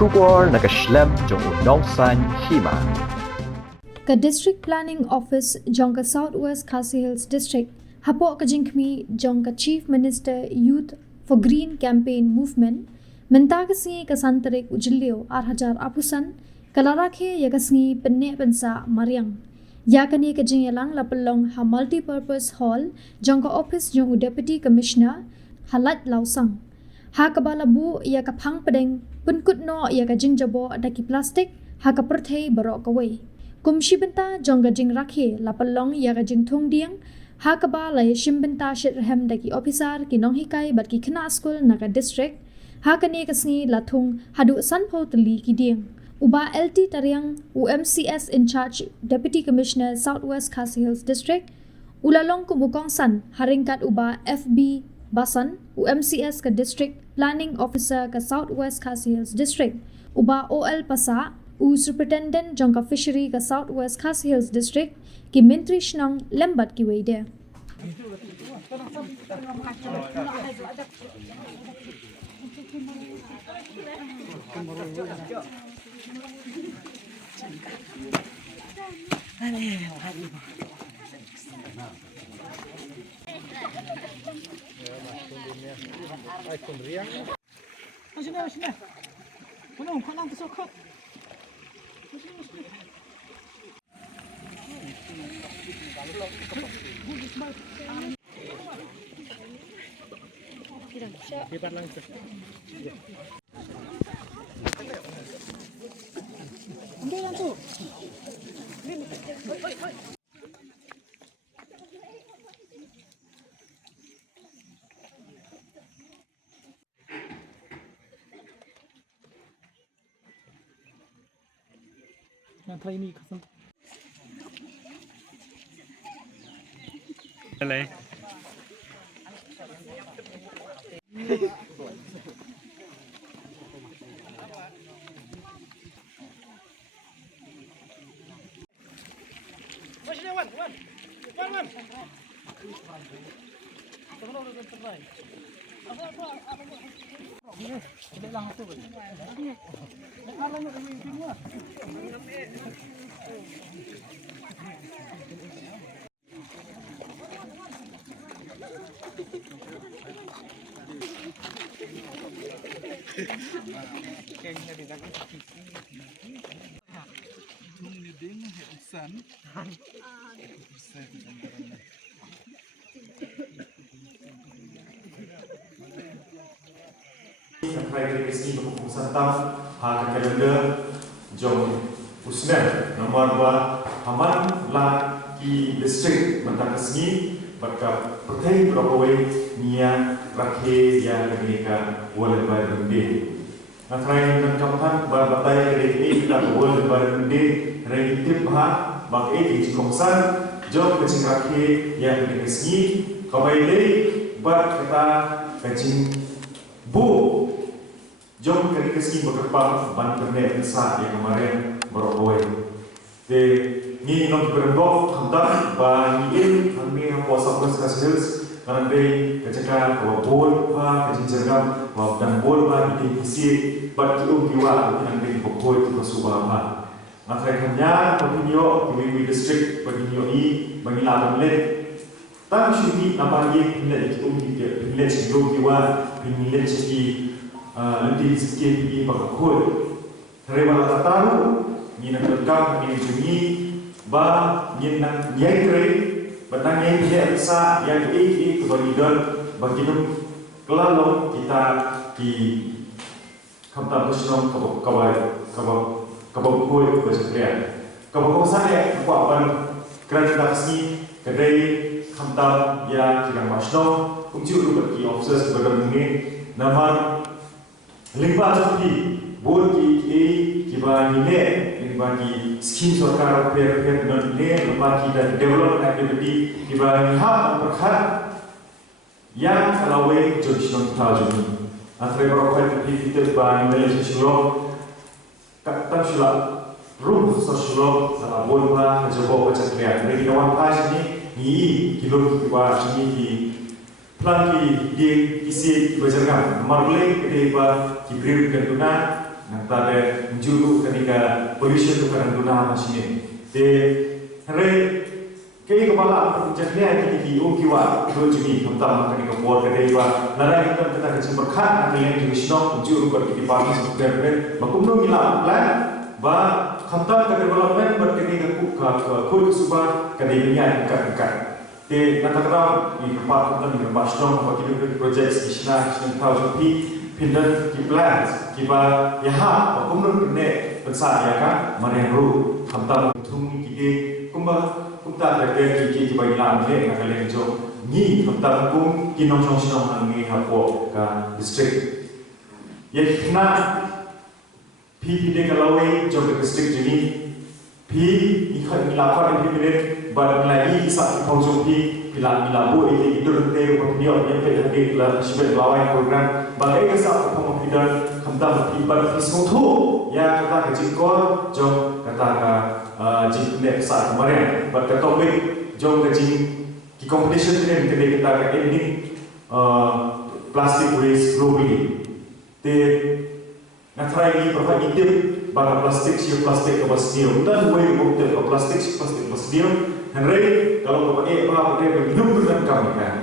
Shubor nakaslem jong unongsan Hima. Ka District Planning Office jong ka Southwest Khasi Hills District hapo ka jingkmi jong ka Chief Minister Youth for Green Campaign Movement menta ka singi ka santarik ujilio 8,000 apusan kalarakhe ya ka singi penne pensa mariang ya kani ka jingelang lapalong ha multi-purpose hall jong ka office jong Deputy Commissioner halat lausang ha ka balabu ya ka phang pedeng punkut no ya ka jingjabo daki plastik ha ka perthei barok away kumshi Bynta jong ka jing rakhe lapalong ya ka jing Thung Dieng ha ka ba lai Shim Bynta shit rahem daki Ophisar ki Nonghikai bat ki Khynnah Skul na ka district ha ka ne ka sngi la Thung hadu sanpho tli ki Dieng uba LT Tariang UMCS in charge Deputy Commissioner Southwest Khasi Hills District ulalong kumukong san haringkat uba FB Basan UMCS ka District Planning Officer ka Southwest Khasi Hills District uba OL Pasa Superintendent jong ka Fishery ka Southwest Khasi Hills District ki Menteri Shnong lembat ki weide Sampai ke sini berkumpul Thung ha kalender jom usmen nomor 2 haman la ki district mentang kesini bakal pertai berapa nia rakhe yang mereka World Environment Day. Nakrai mencapai batai hari ini kita World Environment Day hari ini bah bagai di kongsan jom kecing rakhe yang mereka kesini kembali buat kita kecing bu jom kali kesini bekerja banternet besar yang kemarin berowai. De ni non berendok hendak bangin kami puasa puasa kasus karena de keceka bol pa kecingam dan bol pa di kisi bagi umiwa yang de bokoi tu subah. Makanya opinio di district opinio i bagi lawan le tak sini apa ye le umdi le umiwa le sini nanti sikit di bakul rewala tahu ni nak rekam ni jungi ba ni nak nyai kre batang nyai dia sa yang ke kebanidon bagi tu kelalo kita di kamta besnom kabakul bersekalian kabakul saya apa ban kerana kasih kedai kamta ya kita masno kunci bagi officers bergabung nama limba seperti bol ki bagi limba ki skim सरकार per ne limba ki dan development activity ki bagi hak perkara yang kalau judicial tajam antara orang kita bagi Malaysia Shulok kata Shulok room Shulok salah bol ba jawab macam clear dari kawan pas ni kilo ki bagi ni plan ki dia isi bajarkan marble kedai ba ki beri kentuna nanti ada juru ketika pollution tu kan guna macam ni. Hari kini kepala penjahitnya di kiwa itu jadi tentang ketika buat ketika lara kita kerja berkat dengan divisional juru berkipas sebenarnya makumno gila plan bah tentang development berketika kul subah kedainya dekat. Te katakan di tempat kita di tempat strong bagi projek Khynnah tahu jadi pindah di plans kita ya makumno ne besar ya kan mana ru tentang Thung kita kumta terkait di bagi lambe kalian jo ni tentang kum kinong ni hapo ka district ya Khynnah pi de kalawai jo district jadi pi ikhat milapa di bilet bar lagi sa pojok pi bila bo itu rente video yang terjadi dalam sebuah lawai program bagai sa pembidan tentang ibadah Swkhd ya kata kejikor jo kata ka jikne saat kemarin pada topik jom kecil di competition ini kita ke ending plastic waste globally. Te natrai ini berapa tip bagi plastik siap plastik kepastian dan way bukti ke plastik kepastian. Henry kalau berbagai apa hidup dengan kami kan.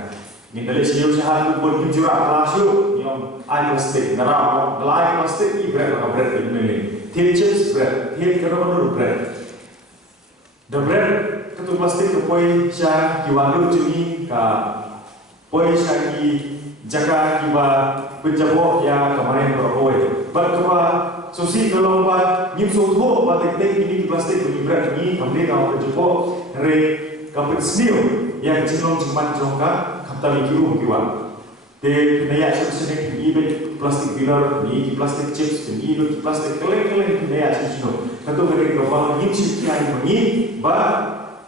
Ini dari siap sehat pun penjurah kelasio yang air plastik nerap belai plastik ibarat apa berat ini. Chips bread, kerana bread. The bread ketu plastik ke poi sya kiwalu juni ka poi sya ki jaga kiba penjabo ya kemarin beroi. Berkeba susi kalau ba nyim soto ba teknik ini plastik ni bread ni kami ka penjabo re ka pensnil yang cilong cuman jongka kapta kiu kiwa. Te naya sesuatu ini plastik bilar ni plastik chips ni plastik keleng naya sesuatu. Katu mereka kalau nyim siapa ni ba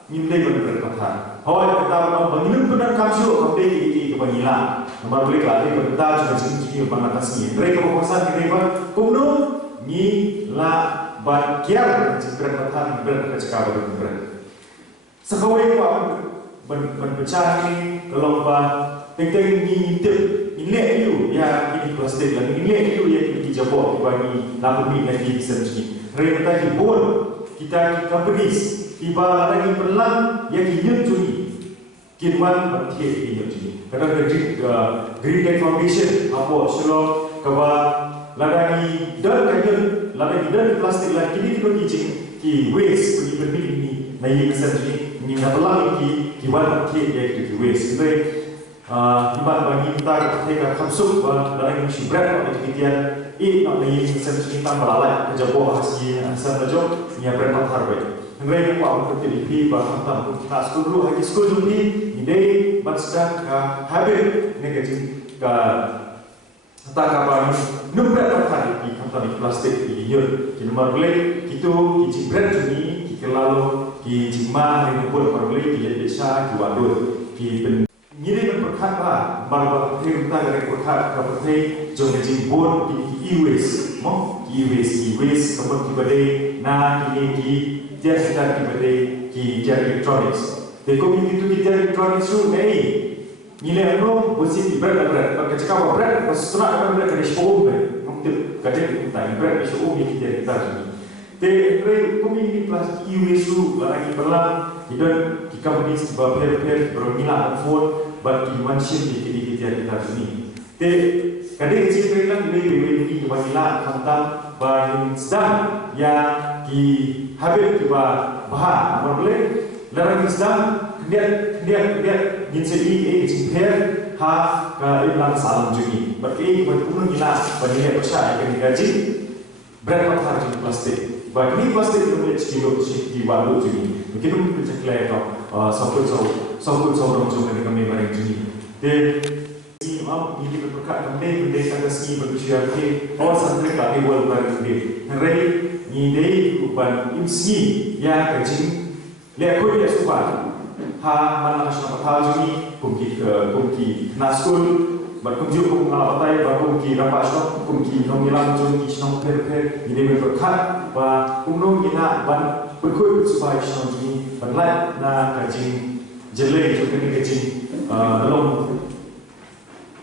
nyim dai berkata. Hoi kita mau bangun benar kamsu sampai di kebanyakan. Nomor beli lagi berkata juga sini apa atasnya. Mereka berpasan kita kuno ni la bagian berkata berkata berkata. Sekawai berbicara ni kalau tentang ni nilai itu ya ini plastik dan nilai itu ya kita jawab bagi lapumi dan di sini. Mereka hibur kita companies tiba lagi pelan yang hidup juni kirman bertiap hidup juni. Kerana Green Tech Foundation apa selalu kawa lagi dan plastik lagi ini kita ki waste pergi pergi ini naik besar juni ni nak pelan ki kiwan bertiap ya ki waste. Jadi Hima bagi kita ketika kapsul dalam misi berat pada ketika nak naik sesuatu tambah lalai kejauh hasil sahaja yang berat harga. Mereka buat untuk TV bahkan kita Skul dulu lagi Skul dulu ide bahasa habit negatif ke tak kapan berat harga di kantor plastik di hidup di nomor beli itu di berat ini kita lalu di Hima dengan pun berbeli di desa di wadur di Ini berkat lah, baru kita dari berkat kepada jom jimbon di e-waste, e-waste, kemudian kepada na ini dia sedang kepada electronics. Teknologi itu kita electronics tu nilai apa bersih berat. Kalau cakap berat, setelah berat ada showroom mungkin kadang kita berat showroom yang kita ni. Teknologi plastik e-waste tu lagi perlahan dan kita mesti berpikir berminat phone bagi manusia di kita sini. Te kadang kecil kita lebih banyak tentang bahan sedang yang di habis kita bahas. Boleh larang sedang dia jinsai jimpir ha ke ilang salam juni. Bagi berkumpulan gila banyak percaya yang digaji berat harga plastik. Bagi plastik itu kilo di walau juni. Mungkin kita ceklah itu sabut orang jom kami barang juni. Dan ini berkat kami berdeka kasih berusia ke santri kami world barang ini. Hari ini kuban imsi ya kecil. Lihat kau dia suka. Mana kasih tahu juni kumki naskul berkunjung ke Malapai berkumki rapasok kumki nongilang juni senang per ini berkat bah umum kita ban berkut supaya senang juni berlat na kajing jelek juga ni kajing long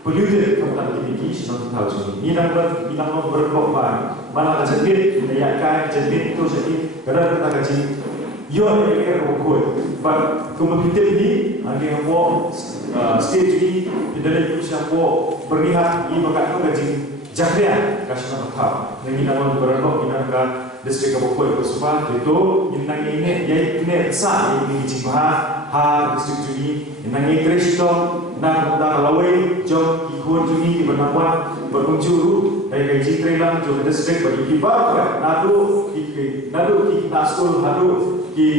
polluted kota ini senang tahu jadi minang berkorban malah jadi menyayangi jadi itu jadi kerana kita kaji yo yang berkoi but kemudian ini ada yang buat stage ini di dalam siapa berlihat ini bakal kaji jahria kasih nama tahu yang minang berkorban minang ke distrik berkoi bersumpah itu minang ini ini sah ini jibah ha distrik ini minang ini Kristo nak lawai jom ikut juni bernama berunjuru dari gaji trailer jom distrik bagi kibar nadu kita Skul nadu ki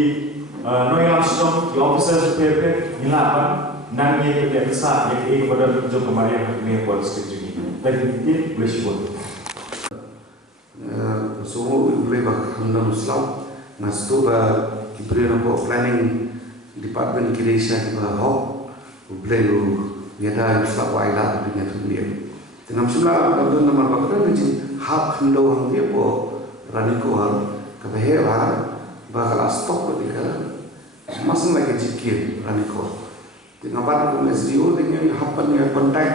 Nonghikai ki Ophisar perfect nilapan nan ye ke besar ye kepada jom kemarin ni buat distrik juni dan ini boleh sebut so boleh bahkan Muslim nasto ba kibri na planning department kirisha ba ho Blelu nyata Islam wailah dunia dunia. Dengan semula kalau nama bakal macam hak hendak dia po raniko hal kebehewa bakal stop ketika masih lagi jikir raniko. Dengan pada komisi dengan hapanya kontak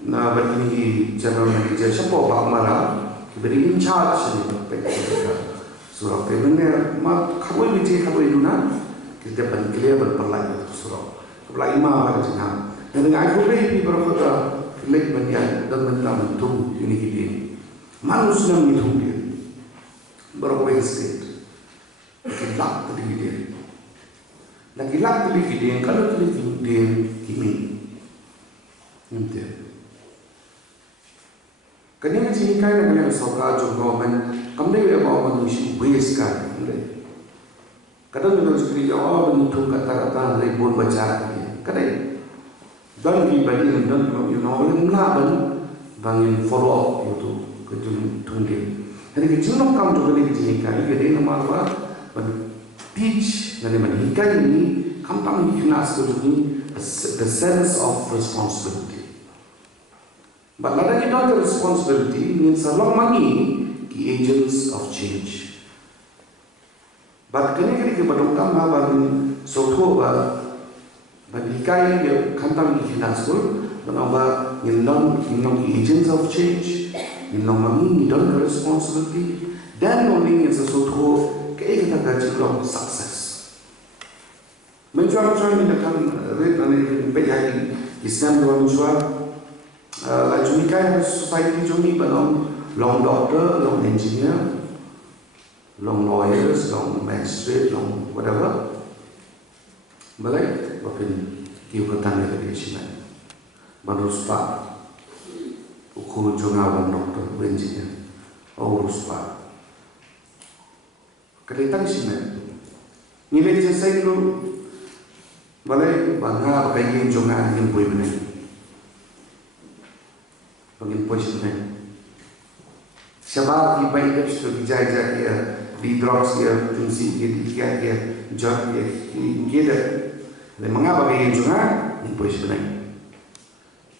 na berkini general manager siapa Pak Mara diberi in charge ni PKK. Surau pemenang mak kawai bici kawai duna kita clear berperlahan surau. Kepala Hima pada China. Dan dengan aku beri berkata lek banyak dan mentang Thung ini kita. Manusia ni Thung dia. Berapa estate. Kilak tadi dia. Nak kilak tadi dia kalau tadi dia kimi. Nanti. Kini macam kai nak yang Swkhd government kami dia bawa manusia waste kan. Kadang kita sekali jawab bentuk kata-kata rebon baca kadang dan dibagi dan you know melaban bangin follow up itu kejun tunggu. Jadi kejun nak kamu juga ni kejunikan. Jadi nama apa? Teach dan Nonghikai ini kamu tak Khynnah Skul ini the sense of responsibility. But lada kita the responsibility means a lot money the agents of change. But kini kita berdoa bagi Swkhd bagi kai dia kantam Khynnah Skul menambah innom agents of change innom mami don responsibility dan only is Swkhd kai kita gaji long success menjual ini kan rate ane pejai Islam doang jual la Nonghikai society jumi banom long doctor long engineer long lawyers, long magistrate, long whatever. Balai, bapin kiu katanya lagi Shim. Manus pak, ukur jongawan doktor, engineer, urus pak. Kalitan Shim. Nilai jasa itu balai bangga pakai yang jongan yang boleh benar. Bangin posisi benar. Siapa ibadah itu dijajah dia. Di drugs dia, fungsi dia, dikiat dia, job dia, dia. Dan mengapa dia juga ini boleh sebenarnya.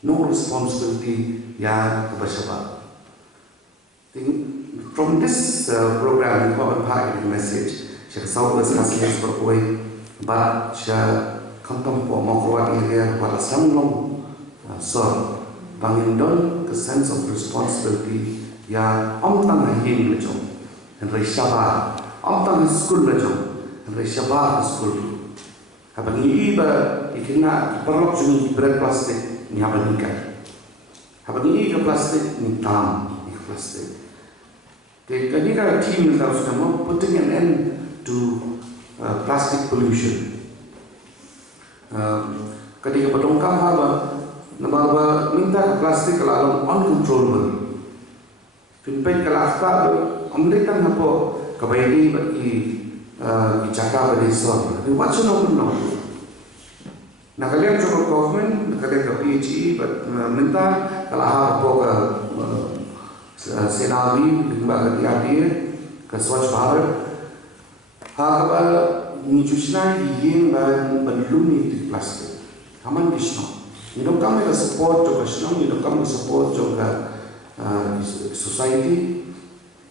No responsibility ya kepada siapa. From this program, we have a part message. Swkhd kasih berkuai, but saya kantam po mau keluar dia pada sanglong, so bangin don the sense of responsibility ya tang hing macam. Dan reshabar, orang Skul macam, reshabar Skul. Habang iba ikina perlu cumi berat plastik ni apa nikah. Habang iba plastik ni tam, ni plastik. Jadi kalau team kita harus nama putting an end to plastic pollution. Ketika bertongkar apa, nama minta plastik kalau uncontrollable. Sampai kalau apa Amerika apa kebaiki bagi bicara pada Islam. Macam mana? Nak kalian cuba government, nak kalian ke PHE, minta kalau apa ke Senawi, dengan dia ke Swkhd, apa ni jusna Dieng dan belum di plastik. Aman kisno. Hidup kami ke support juga kisno, hidup kami support juga society.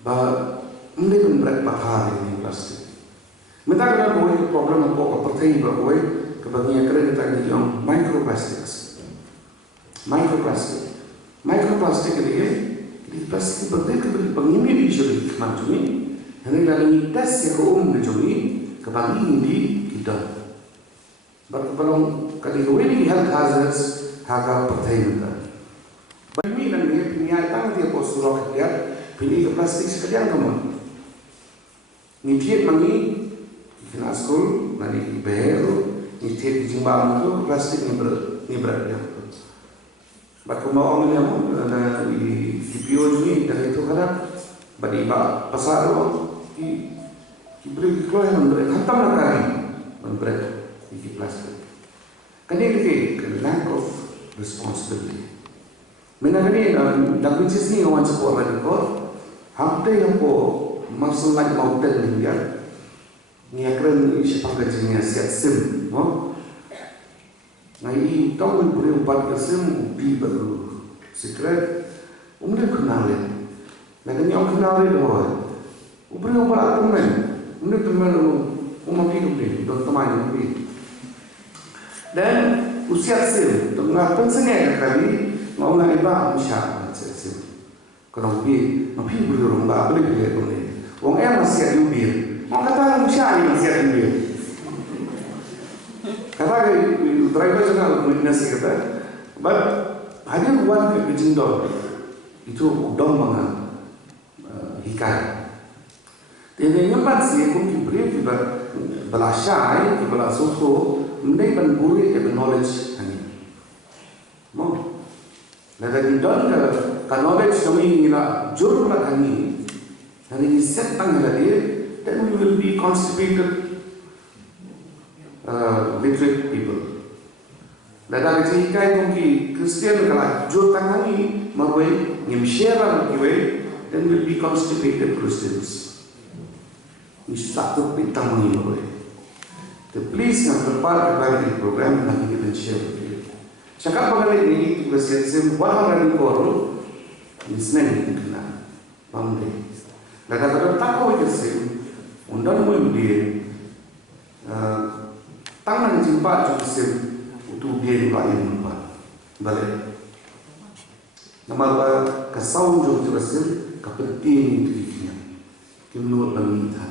Bah, mungkin berat patah ini plastik. Minta kita boleh problem apa pertai berboleh kebagian kerja kita di yang microplastics. microplastic. Microplastic ini plastik berbeda pengini di sini macam ini. Hari lalu tes yang di sini kebagi di kita. Berkepalong kali ini health hazards harga pertanyaan. Bagi dan dia punya tang dia posurok dia pilih plastik sekalian kamu. Nitiat mangi kena skul nadi behero nitiat jimbang itu plastik ni berat dia. Bak mau orang yang ada di video ini dari itu kadang bagi pak pasar di beri keluar yang hantam kali berat di plastik. Kini lack of responsibility. Mengenai dalam bisnis ni orang support lagi kor, hampir yang po masuk lagi mountain ni dia, ni akan siapa kerjanya siap sim, Ngai tahu beri ubat kesim ubi baru secret, umur kenal le, lagi ni orang kenal le doa, beri ubat apa men, umur teman umur ubi, dok teman ubi. Dan usia sim, tengah pensengai kali mau nak iba musya sim. Kalau ubi, mapi beri orang ba boleh beri orang ni. Orang masih ada ubi, mau kata musya ni masih ada ubi. Kata driver jangan witness kata, but ada buat kerja dor itu dom mana hikai. Jadi yang pasti pun kita beri belasai, kita belasukho. Mending kan buri ke knowledge ani. Mau. Lalu don ke knowledge kami ina jurur lah kami. Hari set tang lagi, then we will be constipated literate people. Lalu jika kita mungkin Kristian kalau jurur tang kami, marway share lah kiway, then we will be constipated Christians. Ini satu bintang mungkin marway. The please yang terpal kepada program nanti kita share with you. Cakap mengenai ini kita siap walau dari koru, Isnin kena, Monday. Dan kalau tak kau itu undang mui dia, tangan jumpa juga untuk dia lain lupa, balik. Nama kesau juga kepenting dirinya, kimnur bangita,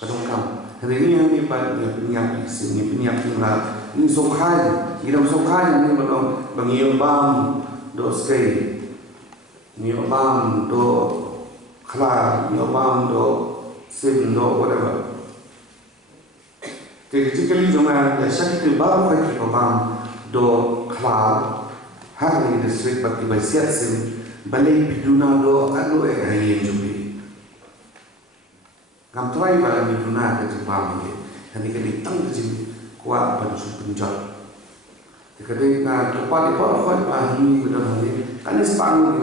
kadang kamu. Hari ini yang ni pada penyiap sini penyiap timlah ini Swkhd, hidup Swkhd ini betul bangiam bam do skay, niam bam do klar, niam bam do sim do whatever. Technically cuma ya sakit baru kaki bam do klar, hari district bagi basiat sim balai biduna do anu hari juga. Ngam try pada miduna ke Jepang ni, nanti kali tang kecil kuat pada penjat. Jadi tempat itu apa ahli benar ni, kan sepang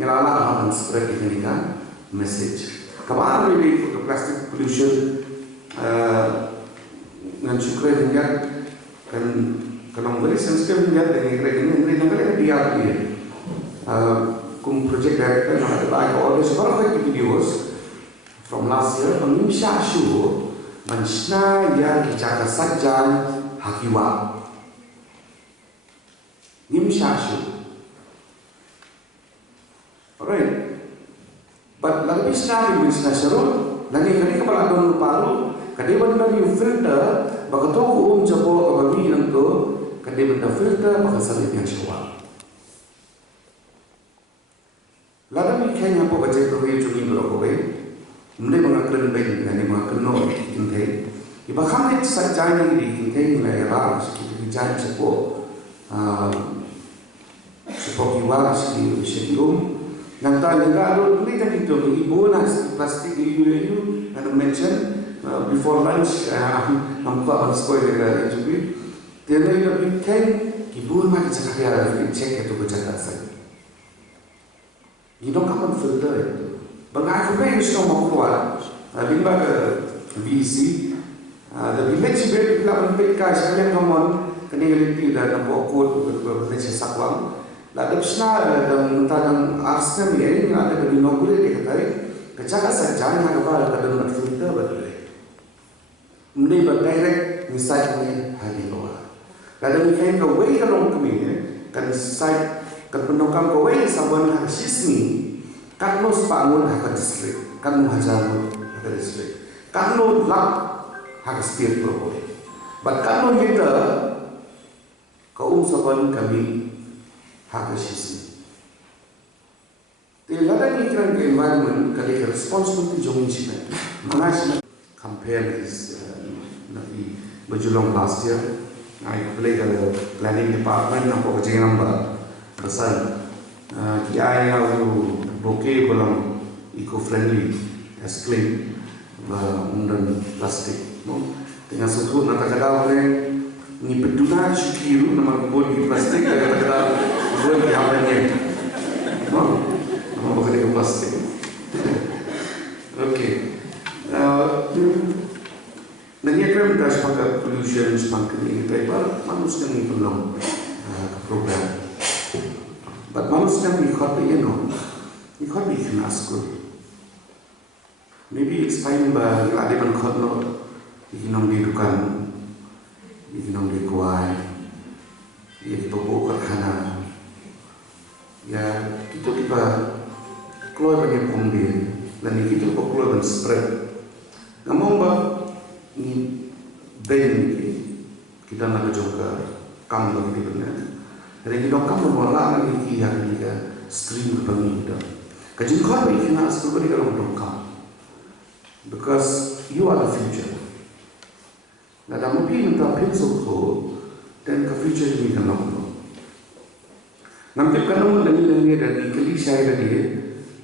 ngelala orang spread ini kan message. Kemarin ini plastic pollution dengan syukur hingga kan kalau beri sensitif hingga dengan ini negara dia kum project director nak ada all this perfect videos. From last year, pengisah syuh menshna yang kita kesajan hakiwa. Nimsah syuh. Alright. But lebih sekali menshna syuh, lagi kali kepala don paru, kadai benda you filter, bagatu jabo abami yang tu, kadai benda filter bagasalib yang syuh. Lalu Khynnah apa baca tu cumi berapa? Mulai mengaklen baik dengan mengaklen no kintai. Iba kami saja ni kintai ni lah sekitar jalan sepo kiwala sekitar sekirum. Nanti juga ada ni kan itu ibu nas plastik itu ada mention before lunch nampak orang sekolah dekat juga. Dia ni lebih kan ibu nak cakap dia cek itu bercakap saja. You don't come and filter itu. Bagaimana kita bisa membuat lima VC, the village bed kita menpikir sekalian kawan kenyataan dan pokok village sakwang. Lalu sebenarnya dan tentang arsam ini ada dari nogure dikatakan kecakap saja yang apa kadang filter betul. Mulai berdirect misalnya hari luar. Lalu kita way along kami kan site kan penokam ko way saban ha sismi kan no spangun ha district kan no hajar ha district kan no lak ha state pro but kan no hita ko saban kami ha sismi te lada ni kan environment kali responsibility jong sih management campaign is nabi berjulung last year I play the planning department na po kasi number pasal kiai na bouquet belum eco-friendly as clean undan plastic no tengah suku na tagadaw ni peduna shikiru na magbol di plastic tagadaw buat di habannya no nama bakal ke plastic okay Nonghikai das pakai pollution semakin ini lebar, manusia ni belum program. But manusia ni ikut ikut Khynnah Skul. Maybe it's time bah ada man ikut no, ikinong di dukan, ikinong di kuai, ia kita buat Khynnah. Ya kita keluar banyak pembeli, dan kita keluar dan spread. Ngomong bah ni Dieng kita nak juga kam lagi di benar. Jadi kita kam bermula lagi kian kita stream berbagi kita. Kajian kau ini Khynnah Skul beri kalau kita kam, because you are the future. Nada mungkin kita pensok tu dan ke future ini kan nak. Nanti kalau lagi dari kelisa dari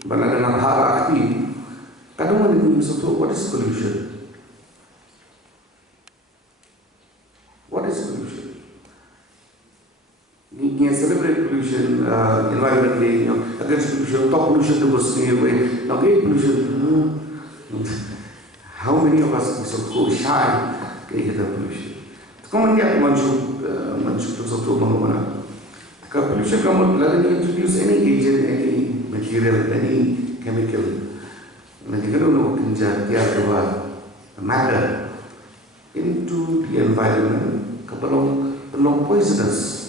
bala dengan hal aktif, kadang mana ni sesuatu what is pollution? What is pollution? We can celebrate pollution, Environment Day, against pollution, top pollution to go stay away. Now, great pollution. How many of us are so shy to get pollution? Come on, get manchu to so mana. Pollution come let me introduce any agent, any material, any chemical. When you don't know, matter into the environment, belum poisonous.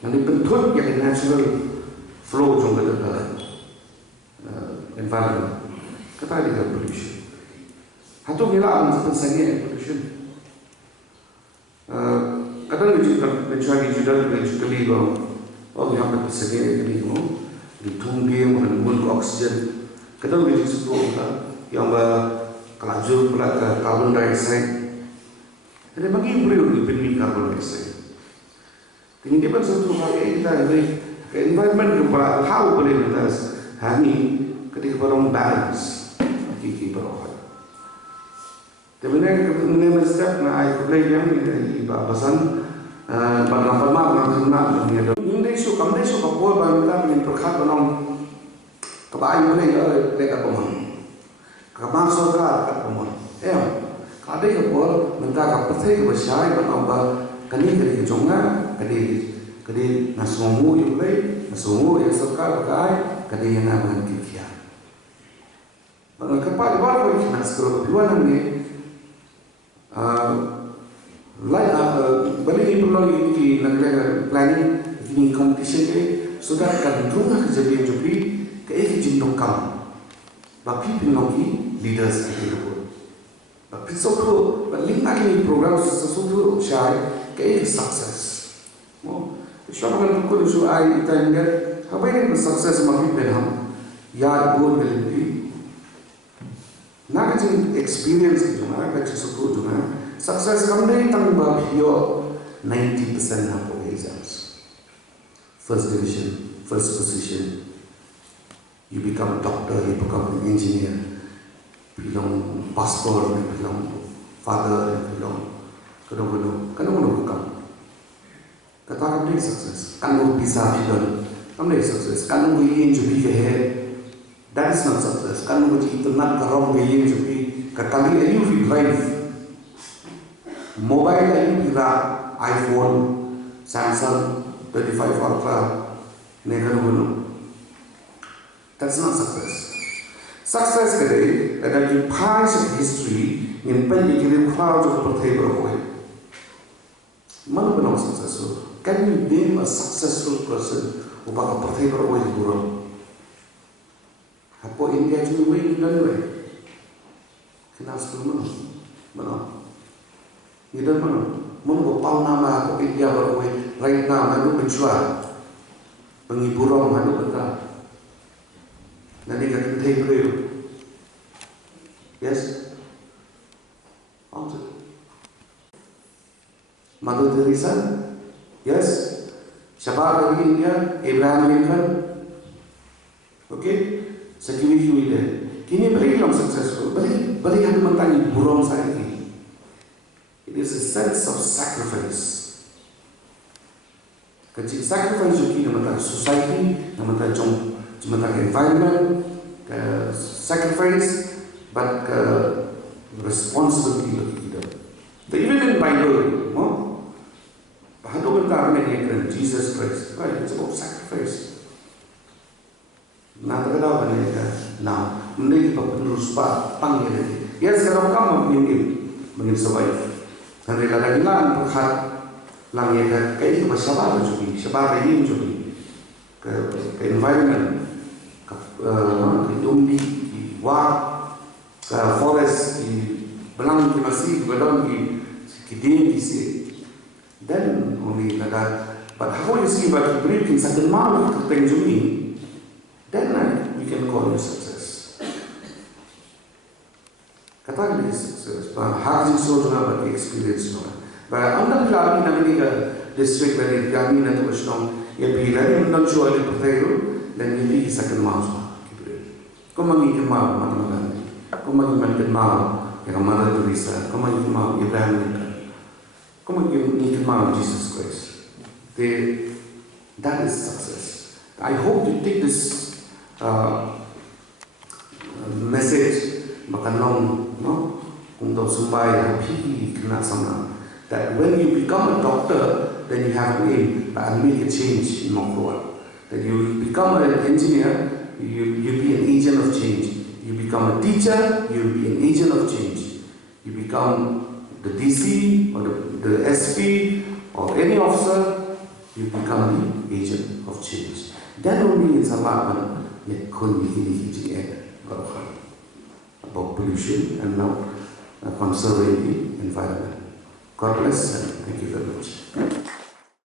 Yang dibentuk yang natural flow jumpa dengan environment. Kata dia pollution. Hatu gila seperti saya pollution. Kadang mencari judul basically oh yang apa saya ini di Thung Dieng menunggu oksigen. Kadang dia sebut yang kelajur pula ke carbon dioxide. Jadi bagi beliau lebih carbon dioxide. Tinggi dia pun satu hal yang kita ke environment kita tahu boleh kita hani ketika orang balance kiki berobat. Tapi ni step na ay kulay yang ibabasan pada lama nak ni ada. Ini isu kami isu kapur bangsa ini perkat orang kebayu boleh lekat pemon. Kapan sorga kat pemon. Ada kapur minta kapasai bersai berapa kini jonga kini nasomu boleh nasomu yang sorga pakai kini yang aman kikia. Bangsa kapal baru Khynnah Skul dua ni. Balik perlu ini negara planning ini competition ke sudah kan rumah kejadian jadi ke jindong kam bagi penongi leaders itu bagi sokro balik lagi program sesuatu syai ke success mo syarah kan tu ai kita ingat apa ini success mari penam ya goal beli nak jadi experience itu mana kerja sokro itu mana success kami tambah bio 90% of exams. First division, first position. You become a doctor, you become an engineer. Bilang pastor, bilang father, bilang kadang-kadang bukan. Kata kami success. Kami bisa bilang kami success. Kami ingin jadi head. That is not success. Kami itu nak kerong ingin jadi kekali ini life. Mobile ini kita iPhone, Samsung, 35 Ultra, negatif. That's not success. Success today, that in parts of history, in many crowds of pertaining away. mana pun successful. Can you name a successful person who baka pertai beroi burung? Hapo India cuma wei dan wei. Kenal Skul mana? Idan mana? Mana bapau nama hapo India beroi. Right now manu penjual, penghiburan manu betul. Nanti kita take beliau. Yes? Answer. Mother Teresa? Yes? Siapa dari India? Abraham Lincoln? Okay? Sekiwi dia. Kini balik yang successful. Balik yang mentangi burung saya ini. It is a sense of sacrifice. Kecil sacrifice juga nama society, nama environment, sacrifice, but responsibility bagi kita. Even in Bible, bahado bentar mengenai Jesus Christ, right? It's about sacrifice. Nah, terkadang banyak nah, mending kita penerus panggil ini. Ya sekarang kamu mungkin survive. Dan rela-relaan berhad lang ya kayak itu masalah juga, sebab ini juga ke environment, ke umbi, ke ke forest, ke belang, ke masih, ke belang, ke Dieng, then only that. But how you see about breathing second mal ke tenjumi, then we can call it success. Kata ini success, but hard so juga bagi experience juga. But anda lagi nanti ke district dari kami nanti bersyukur, ya bila ni nanti jual di pertairu, dan ini second mal semua. Kau mengikat mal mana mana, kau mengikat mal yang mana Teresa, kau mengikat mal Abraham Lincoln, kau mengikat mal Jesus Christ. That is success. I hope you take this message makan no, untuk supaya happy kena sama. That when you become a doctor, then you have an aim and make a change in Mongkol. That you become an engineer, you be an agent of change. You become a teacher, you be an agent of change. You become the DC or the SP or any officer, you become the agent of change. That only is allowed about pollution and now conserving the environment. God bless and thank you very much.